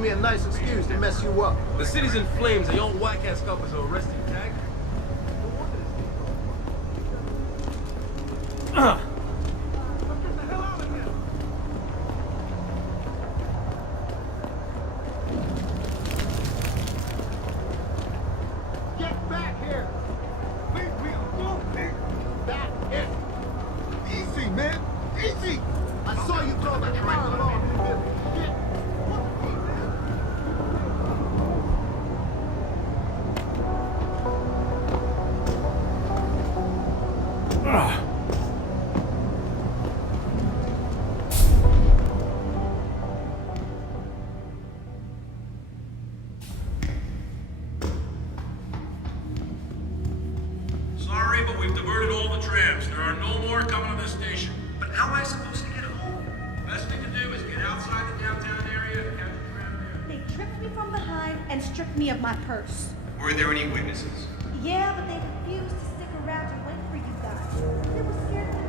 giving me a nice excuse to mess you up. The city's in flames. A young whack-ass couples are arrested and tagged. Get back here! Leave me alone, man! That's it! Easy, man! Easy! I saw you throw that fireball in this shit! Look, man! Sorry, but we've diverted all the trams. There are no more coming to this station. But how am I supposed to get home? Best thing to do is get outside the downtown area and catch a tram there. They tripped me from behind and stripped me of my purse. Were there any witnesses? Yeah, but they refused to stick around and wait for you guys. They were scared to see.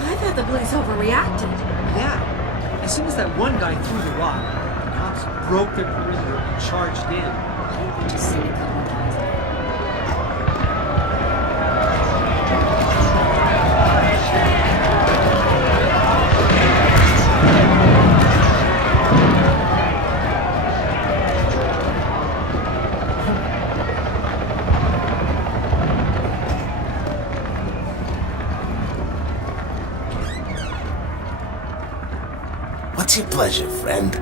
I thought the police overreacted. Yeah. As soon as that one guy threw the rock, the cops broke their perimeter and charged in. I think just city colonized. What's your pleasure, friend?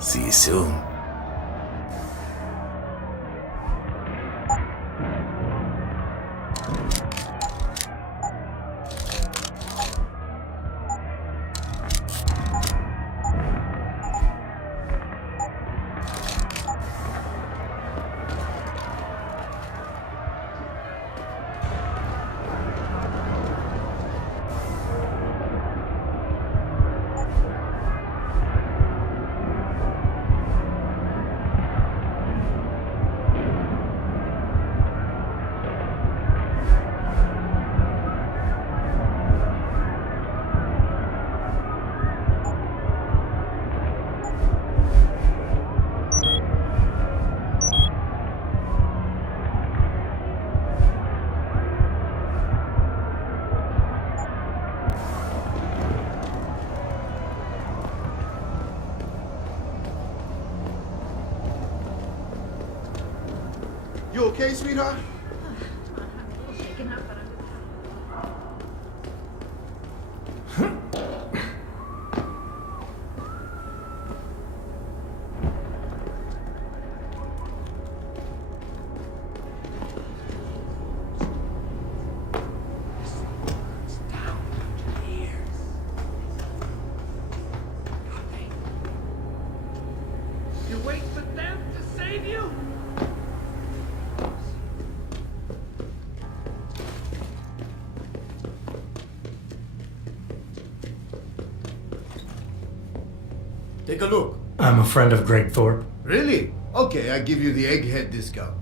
See you soon. You okay, sweetheart? You wait for them to save you? Take a look. I'm a friend of Greg Thorpe. Really? Okay, I give you the egghead discount.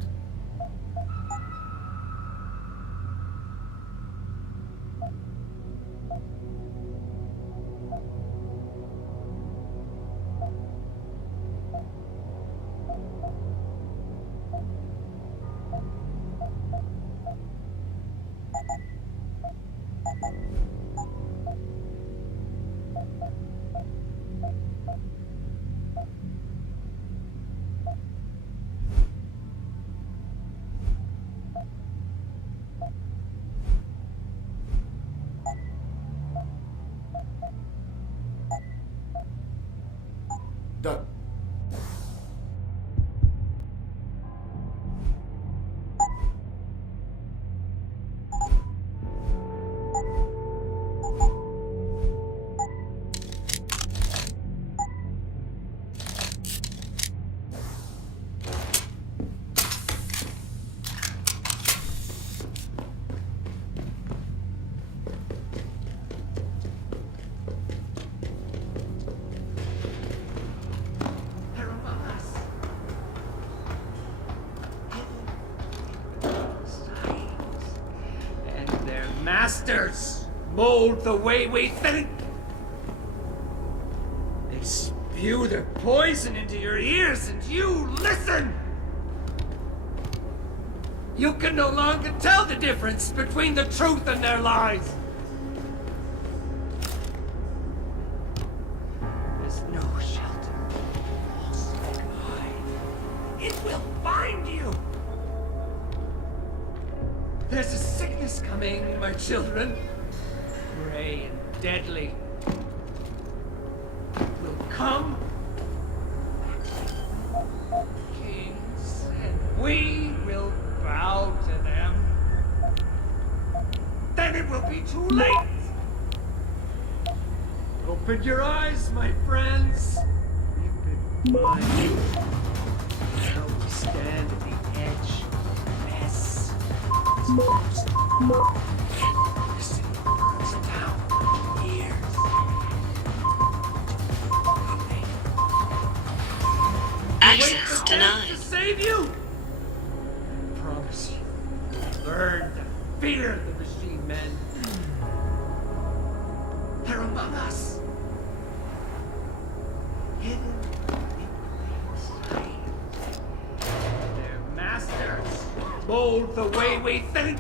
mold the way we think. They spew their poison into your ears and you listen. You can no longer tell the difference between the truth and their lies. There's no shelter. False hide. It will find you. There's a sickness coming, my children. Gray and deadly. It will come. Kings, and we will bow to them. Then it will be too late. Open your eyes, my friends. We've been blind. Now we stand at the edge of the mess. Listen, burns down ears. Coming. Access To denied. save you. I promise you, you'll learn to fear the machine men. They're among us. Hidden in plain sight. Their masters mold the way we think.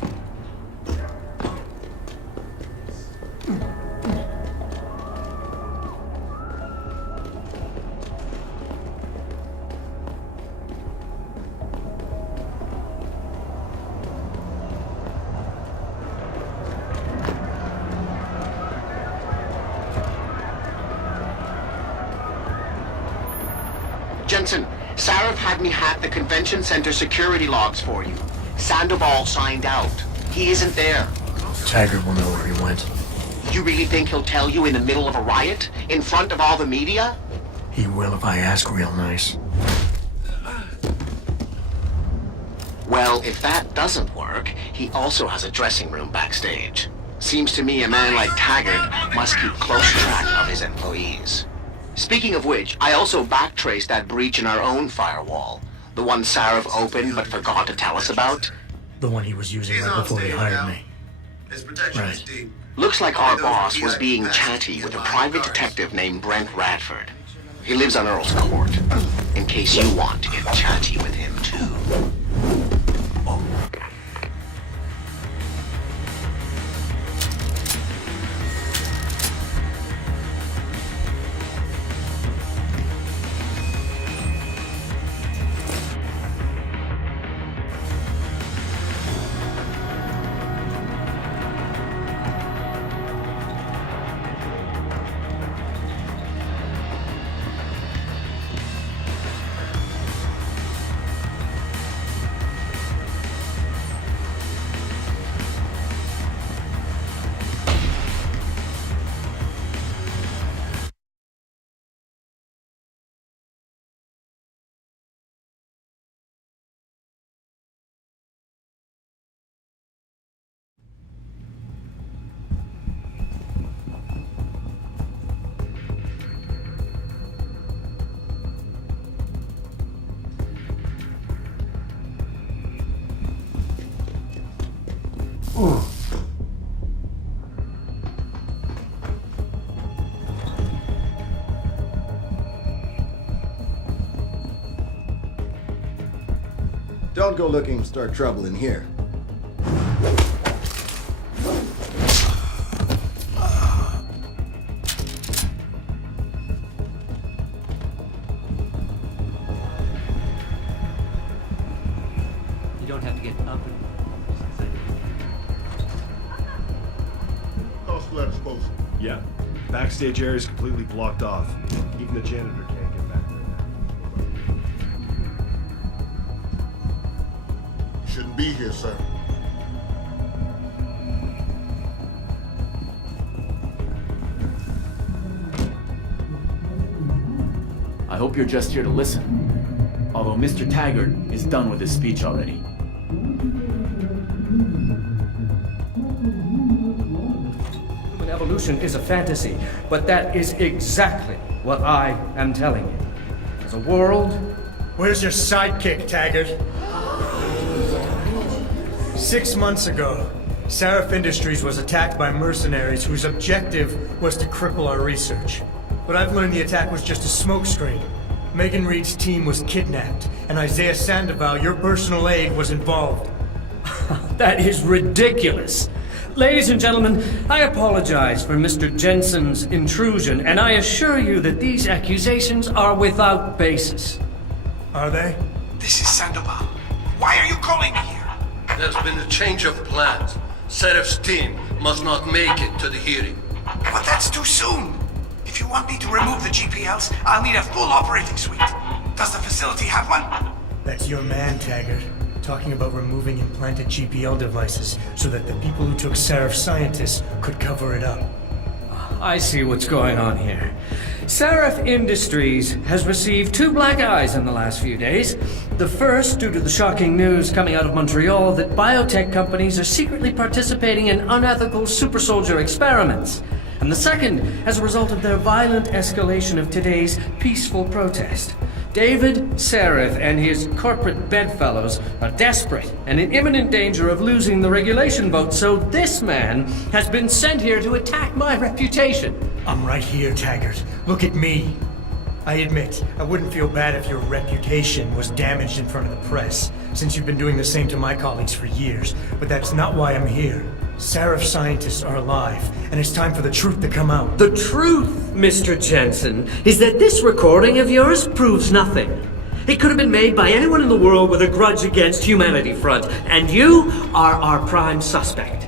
Jensen, Sarif had me hack the convention center security logs for you. Sandoval signed out. He isn't there. Taggart will know where he went. You really think he'll tell you in the middle of a riot? In front of all the media? He will if I ask real nice. Well, if that doesn't work, he also has a dressing room backstage. Seems to me a man like Taggart must keep close track of his employees. Speaking of which, I also backtraced that breach in our own firewall. The one Sarif opened but forgot to tell us about. The one he was using right before he hired me. His protection is Right. deep. Looks like our boss was being chatty with a private detective named Brent Radford. He lives on Earl's Court, in case you want to get chatty with him too. Don't go looking to start trouble in here. You don't have to get up and... XSplit exposed. Yeah. Backstage area is completely blocked off. Even the janitor can't get back there now. Shouldn't be here, sir. I hope you're just here to listen. Although Mr. Taggart is done with his speech already. Human evolution is a fantasy, but that is exactly what I am telling you. As a world... Where's your sidekick, Taggart? 6 months ago, Seraph Industries was attacked by mercenaries whose objective was to cripple our research. But I've learned the attack was just a smokescreen. Megan Reed's team was kidnapped, and Isaiah Sandoval, your personal aide, was involved. That is ridiculous. Ladies and gentlemen, I apologize for Mr. Jensen's intrusion, and I assure you that these accusations are without basis. Are they? This is Sandoval. Why are you calling me here? There's been a change of plans. Seraph's team must not make it to the hearing. But that's too soon. If you want me to remove the GPLs, I'll need a full operating suite. Does the facility have one? That's your man, Taggart. Talking about removing implanted GPL devices so that the people who took Seraph scientists could cover it up. I see what's going on here. Seraph Industries has received 2 black eyes in the last few days. The first due to the shocking news coming out of Montreal that biotech companies are secretly participating in unethical super soldier experiments. And the second as a result of their violent escalation of today's peaceful protest. David Seraph and his corporate bedfellows are desperate and in imminent danger of losing the regulation vote, so this man has been sent here to attack my reputation. I'm right here, Taggart. Look at me. I admit, I wouldn't feel bad if your reputation was damaged in front of the press, since you've been doing the same to my colleagues for years, but that's not why I'm here. Seraph scientists are alive, and it's time for the truth to come out. The truth, Mr. Jensen, is that this recording of yours proves nothing. It could have been made by anyone in the world with a grudge against Humanity Front, and you are our prime suspect.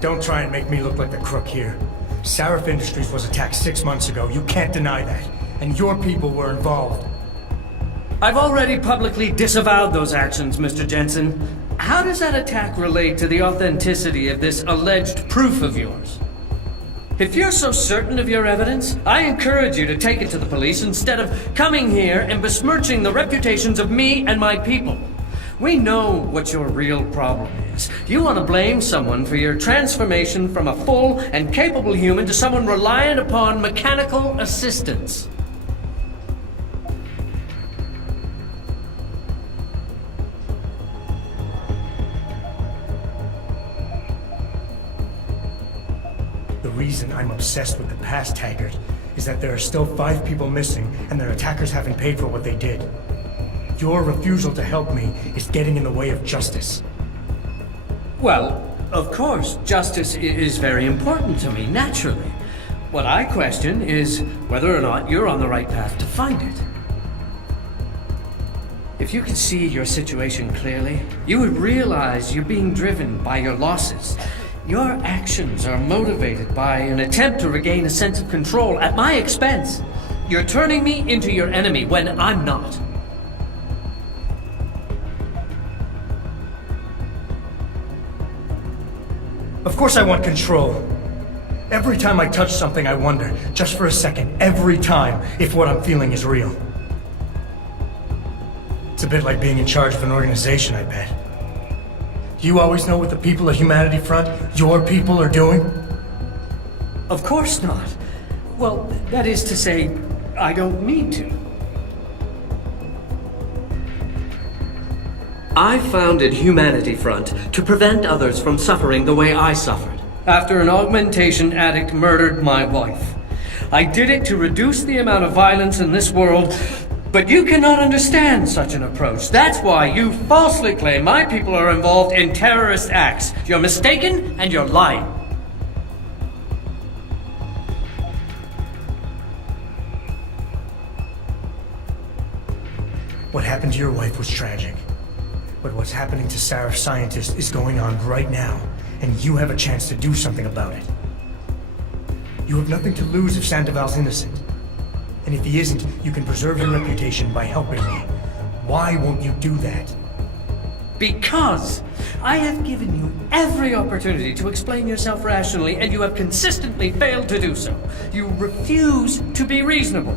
Don't try and make me look like the crook here. Seraph Industries was attacked 6 months ago. You can't deny that. And your people were involved. I've already publicly disavowed those actions, Mr. Jensen. How does that attack relate to the authenticity of this alleged proof of yours? If you're so certain of your evidence, I encourage you to take it to the police instead of coming here and besmirching the reputations of me and my people. We know what your real problem is. You want to blame someone for your transformation from a full and capable human to someone reliant upon mechanical assistance. The reason I'm obsessed with the past, Taggart, is that there are still 5 people missing and their attackers haven't paid for what they did. Your refusal to help me is getting in the way of justice. Well, of course, justice is very important to me, naturally. What I question is whether or not you're on the right path to find it. If you could see your situation clearly, you would realize you're being driven by your losses. Your actions are motivated by an attempt to regain a sense of control at my expense. You're turning me into your enemy when I'm not. Of course I want control. Every time I touch something, I wonder, just for a second, every time, if what I'm feeling is real. It's a bit like being in charge of an organization, I bet. Do you always know what the people at Humanity Front, your people, are doing? Of course not. Well, that is to say, I don't need to. I founded Humanity Front to prevent others from suffering the way I suffered. After an augmentation addict murdered my wife. I did it to reduce the amount of violence in this world, but you cannot understand such an approach. That's why you falsely claim my people are involved in terrorist acts. You're mistaken and you're lying. What happened to your wife was tragic. But what's happening to Seraph scientists is going on right now, and you have a chance to do something about it. You have nothing to lose if Sandoval's innocent. And if he isn't, you can preserve your reputation by helping me. Why won't you do that? Because I have given you every opportunity to explain yourself rationally, and you have consistently failed to do so. You refuse to be reasonable.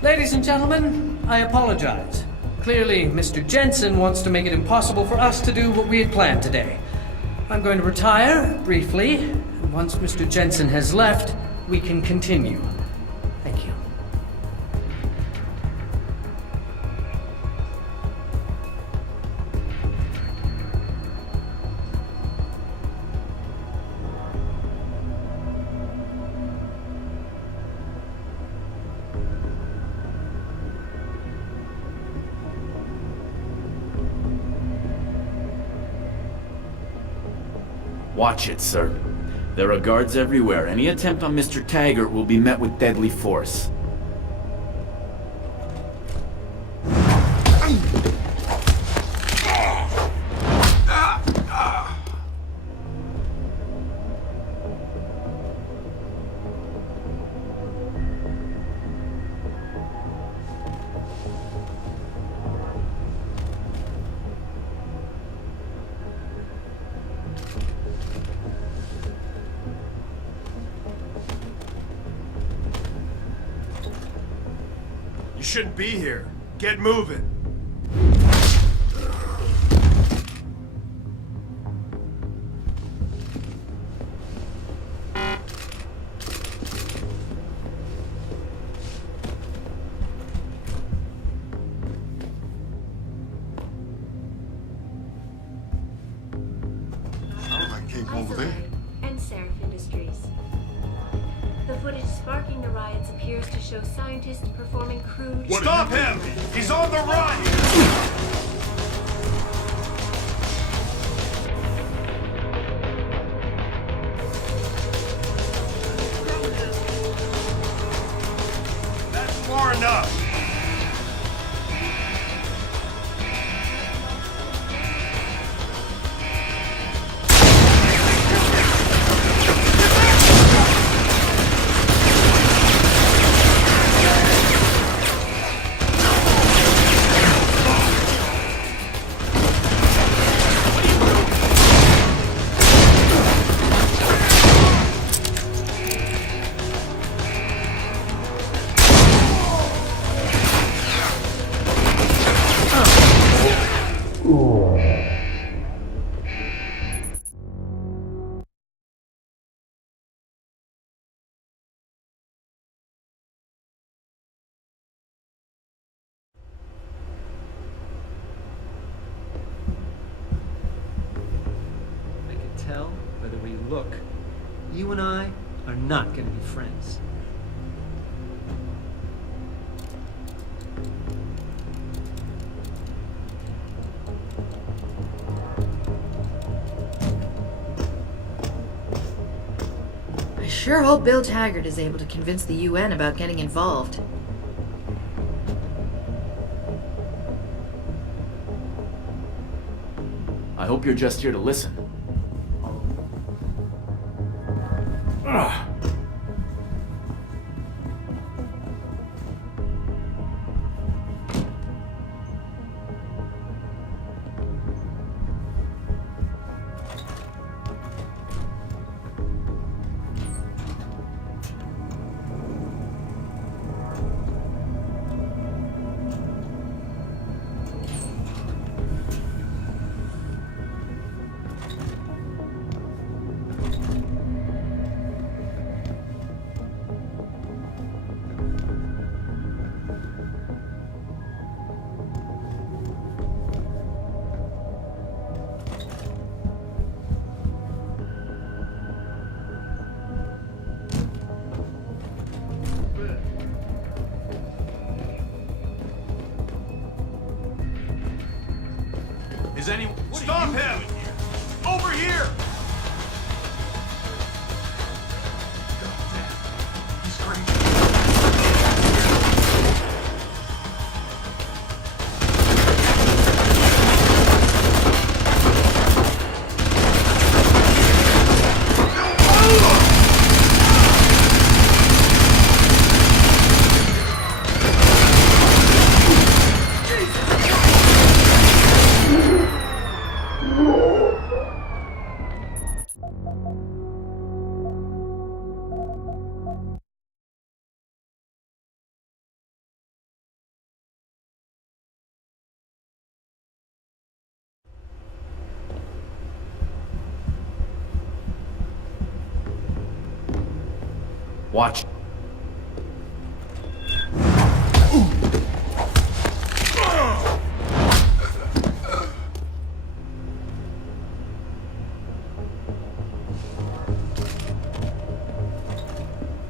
Ladies and gentlemen, I apologize. Clearly, Mr. Jensen wants to make it impossible for us to do what we had planned today. I'm going to retire briefly. once Mr. Jensen has left, we can continue. Thank you. Watch it, sir. There are guards everywhere. Any attempt on Mr. Taggart will be met with deadly force. You shouldn't be here. Get moving. Sounds like came over there. And Seraph Industries. The footage sparking the riots appears to show scientists performing crude... Stop him! He's on the run! That's far enough! Tell by the way you look, you and I are not going to be friends. I sure hope Bill Taggart is able to convince the UN about getting involved. I hope you're just here to listen. Is anyone... Stop him! Over here! He's crazy. Watch.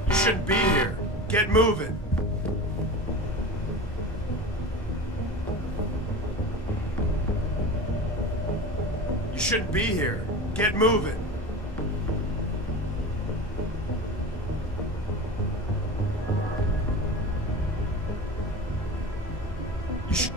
You shouldn't be here. Get moving. You shouldn't be here. Get moving. You should...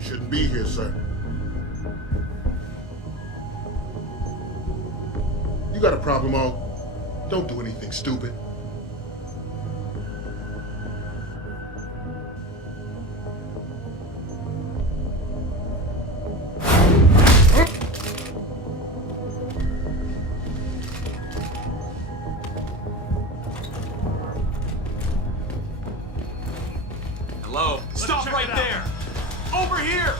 Shouldn't be here, sir. You got a problem, O? Don't do anything stupid. Hello? Stop right there! Over here!